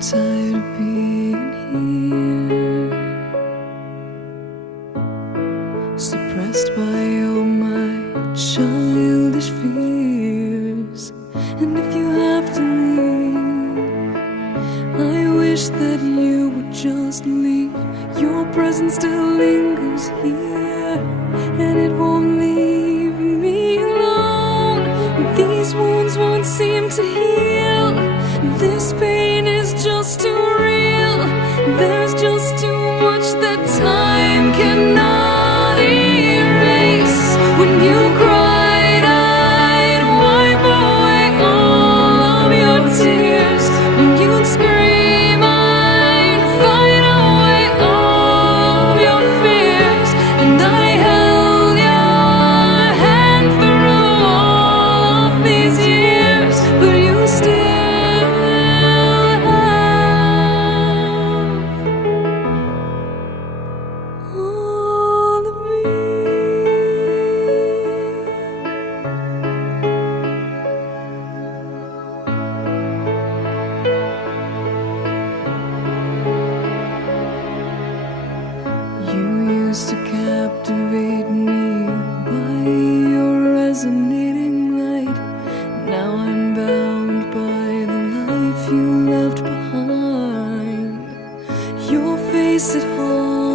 tired of being here, suppressed by all my childish fears. And if you have to leave, I wish that you would just leave. Your presence still lingers here, and it won't leave me alone. These wounds won't seem to heal. This pain is just too real. There's just